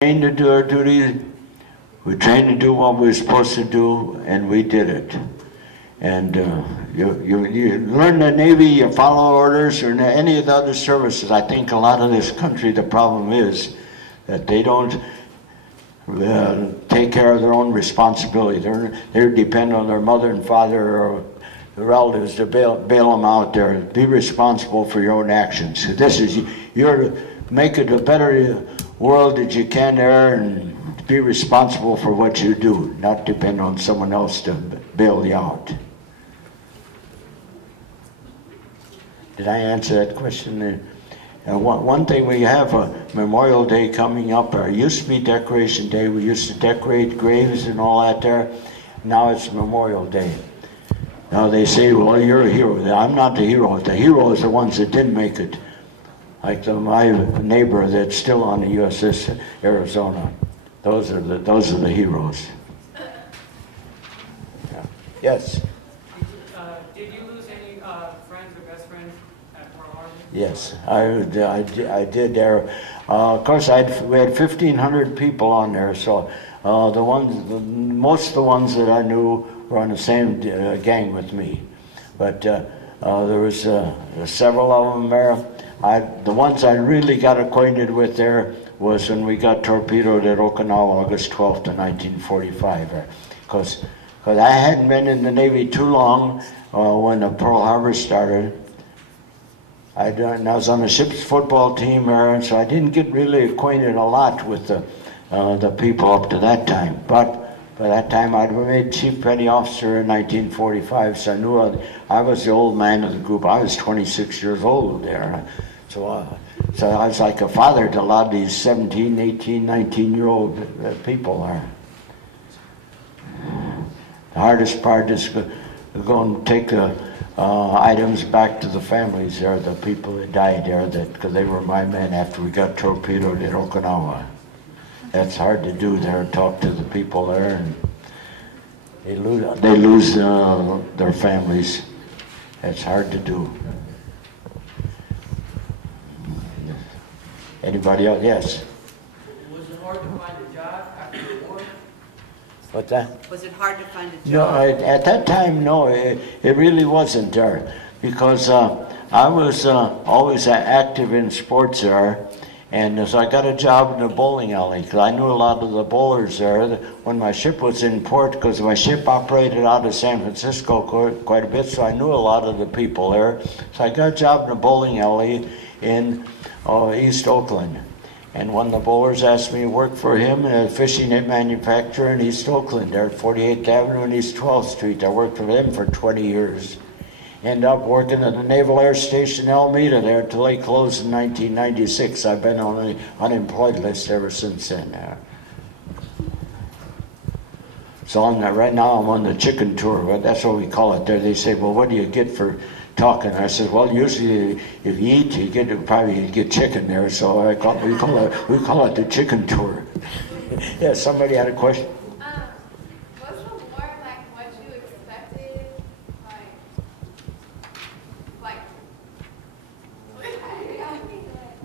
trained to do our duty. We trained to do what we were supposed to do, and we did it. And you learn the Navy, you follow orders, or any of the other services. I think a lot of this country, the problem is that they don't take care of their own responsibility. They're dependent on their mother and father or the relatives to bail them out there. Be responsible for your own actions. You're to make it a better world that you can there, and be responsible for what you do, not depend on someone else to bail you out. Did I answer that question? One thing, we have a Memorial Day coming up. It used to be Decoration Day. We used to decorate graves and all that there. Now it's Memorial Day. Now they say, well, you're a hero. I'm not the hero. The hero is the ones that didn't make it. Like my neighbor that's still on the USS Arizona. Those are the heroes. Yeah. Yes. Did you lose any friends or best friends at Pearl Harbor? Yes, I did there. Of course, we had 1,500 people on there, so most of the ones that I knew were on the same gang with me. But there was several of them there. The ones I really got acquainted with there was when we got torpedoed at Okinawa, August 12th of 1945. Because I hadn't been in the Navy too long when the Pearl Harbor started. I was on the ship's football team there, and so I didn't get really acquainted a lot with the people up to that time. But by that time, I'd been made Chief Petty Officer in 1945, so I knew I was the old man of the group. I was 26 years old there. So I was like a father to a lot of these 17, 18, 19-year-old people there. The hardest part is to go and take the items back to the families there, the people that died there, because they were my men after we got torpedoed at Okinawa. That's hard to do there, talk to the people there, and they lose their families. That's hard to do. Anybody else? Yes. Was it hard to find a job after the war? What's that? Was it hard to find a job? No, at that time, no, it really wasn't there, because I was always active in sports there, and so I got a job in the bowling alley, because I knew a lot of the bowlers there. When my ship was in port, because my ship operated out of San Francisco quite a bit, so I knew a lot of the people there. So I got a job in the bowling alley in East Oakland. And one of the bowlers asked me to work for him at a fishing net manufacturer in East Oakland, there at 48th Avenue and East 12th Street. I worked for them for 20 years. Ended up working at the Naval Air Station in Alameda there until they closed in 1996. I've been on the unemployed list ever since then. So right now I'm on the chicken tour. That's what we call it there. They say, well, what do you get for talking? I said, well, usually if you eat, you get chicken there. So we call it the chicken tour. Yeah, somebody had a question. Was the war like what you expected?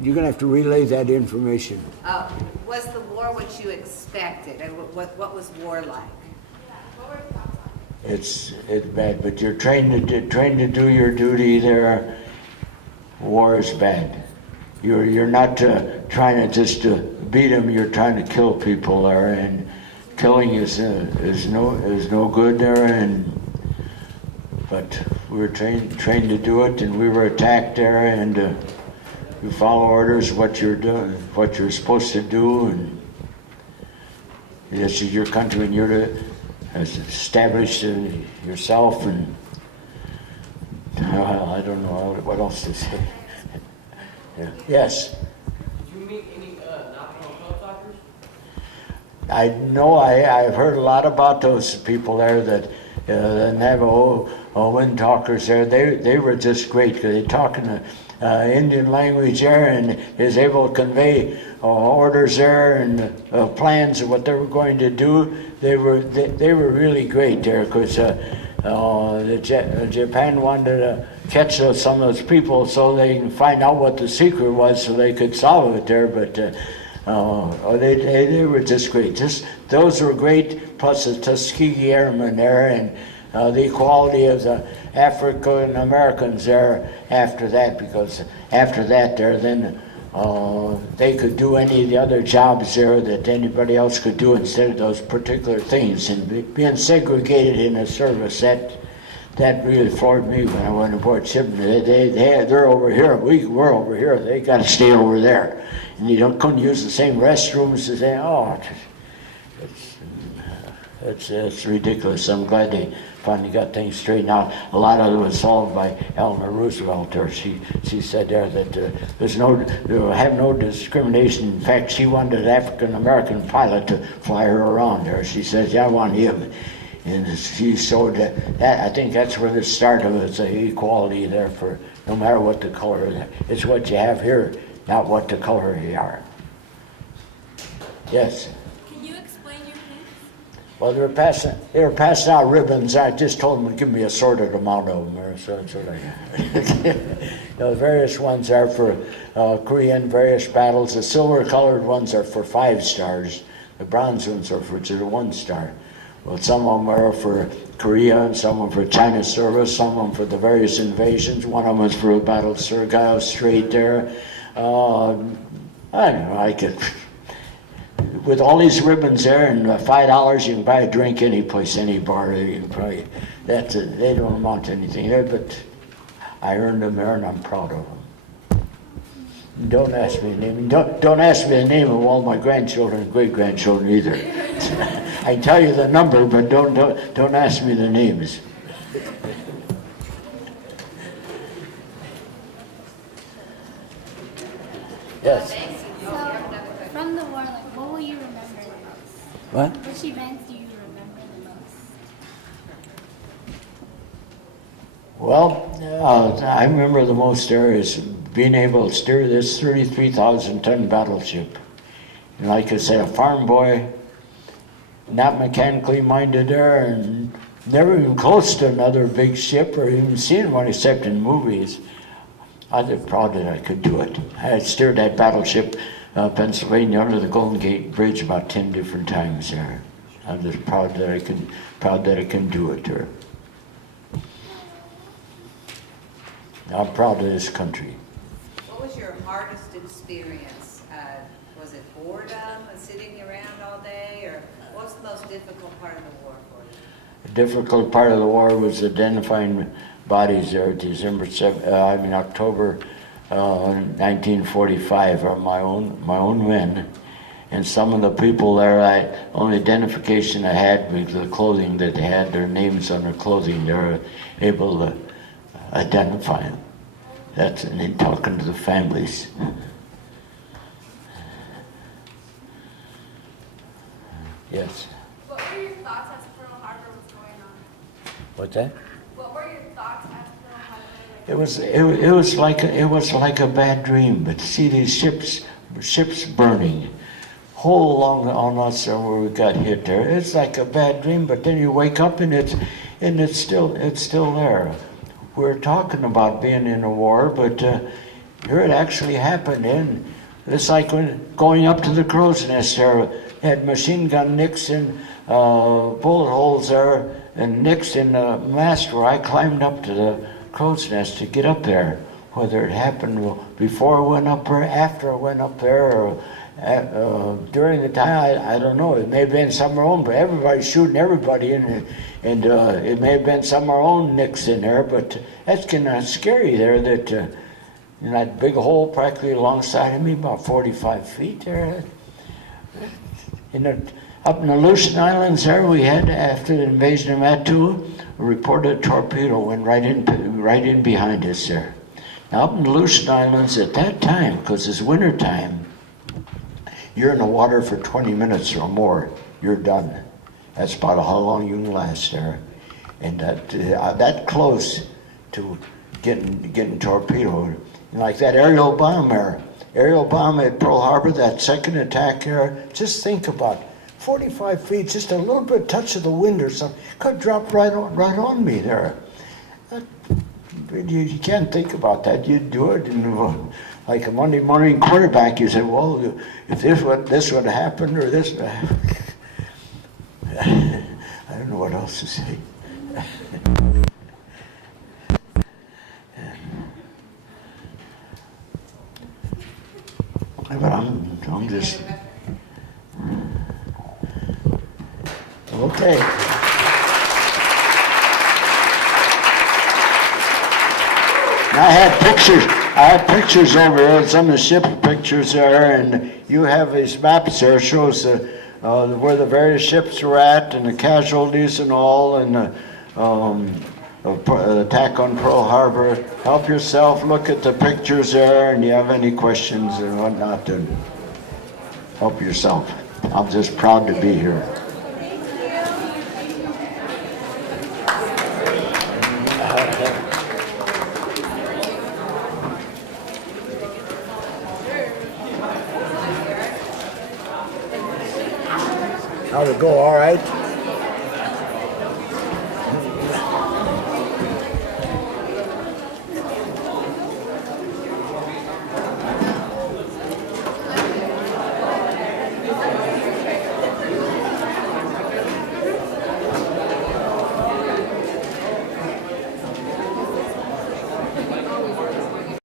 You're going to have to relay that information. Was the war what you expected? And what was war like? Yeah, what were your thoughts on it? It's bad, but you're trained to do your duty there. War is bad. You're not trying to just beat them. You're trying to kill people there, and killing is no good there. But we were trained to do it, and we were attacked there, and you follow orders, what you're doing, what you're supposed to do, and this is your country, and you're to establish yourself, and I don't know what else to say. Yeah. Yes. Did you meet any national shell talkers? I know I've heard a lot about those people there, that the Navajo wind talkers there. They were just great, because they talk in the Indian language there, and is able to convey orders there and plans of what they were going to do. They were really great there, because Japan wanted to catch some of those people so they can find out what the secret was, so they could solve it there. But They were just great. Those were great, plus the Tuskegee Airmen there, and the equality of the African Americans there after that, because after that there, then they could do any of the other jobs there that anybody else could do instead of those particular things. And being segregated in the service, that really floored me when I went aboard ship. They're over here, we're over here, they got to stay over there. And you couldn't use the same restrooms as they, it's ridiculous. I'm glad they finally got things straightened out. A lot of it was solved by Eleanor Roosevelt there. She said there that there have no discrimination. In fact, she wanted an African-American pilot to fly her around there. She says, yeah, I want him. And she showed that I think that's where the start of it's the equality there for no matter what the color is. It's what you have here, not what the color you are. Yes? Can you explain your pins? Well, they were passing out ribbons. I just told them to give me a sorted amount of them. Or so the various ones are for Korean various battles. The silver-colored ones are for 5 stars. The bronze ones are for 1 star. Well, some of them are for Korea, and some of them for China service, some of them for the various invasions. One of them is for the Battle of Sheryle Strait there. I don't know, I could... With all these ribbons there and $5, you can buy a drink any place, any bar. You can probably, they don't amount to anything there, but I earned them there and I'm proud of them. Don't ask me the name. Don't ask me the name of all my grandchildren and great-grandchildren either. I can tell you the number, but don't ask me the names. Yes. So, from the war, like, what will you remember the most? What? Which events do you remember the most? Well, I remember the most there is being able to steer this 33,000-ton battleship. And like I said, a farm boy, not mechanically minded there, and never even close to another big ship or even seen one except in movies. I was proud that I could do it. I had steered that battleship, Pennsylvania, under the Golden Gate Bridge about 10 different times there. I'm just proud that I can do it there. I'm proud of this country. What was your hardest experience? Was it boredom, sitting around all day, or what was the most difficult part of the war for you? The difficult part of the war was identifying bodies there. October 1945 are my own men, and some of the people there, only identification I had was the clothing that they had, their names on their clothing. They were able to identify them. That's and then talking to the families. Yes. What were your thoughts as Pearl Harbor was going on? What's that? What were your thoughts as Pearl Harbor? It was like a bad dream. But see these ships burning, whole along on us where we got hit there. It's like a bad dream. But then you wake up and it's still there. We're talking about being in a war, but here it actually happened. And it's like when going up to the crow's nest there, had machine gun nicks and bullet holes there, and nicks in the mast where I climbed up to the crow's nest to get up there. Whether it happened before I went up there, after I went up there, or during the time, I don't know. It may have been some of our own, but everybody's shooting everybody in it. And it may have been some of our own nicks in there, but that's kind of scary there that in that big hole practically alongside of me, about 45 feet there. Up in the Aleutian Islands there, we had, after the invasion of Mattu, a reported torpedo went right in behind us there. Now up in the Aleutian Islands at that time, because it's winter time, you're in the water for 20 minutes or more, you're done. That's about how long you can last there. And that close to getting torpedoed. And like that aerial bomb at Pearl Harbor, that second attack there, just think about it. 45 feet, just a little bit touch of the wind or something, could drop right on me there. You can't think about that. You'd do it, and like a Monday morning quarterback, you say, well, if this would happen or this would happen. I don't know what else to say. But I'm just okay. I had pictures over there, some of the ship pictures there, and you have these maps there, shows where the various ships were at, and the casualties and all, and the attack on Pearl Harbor. Help yourself, look at the pictures there, and you have any questions and whatnot, then help yourself. I'm just proud to be here. How'd it go? All right?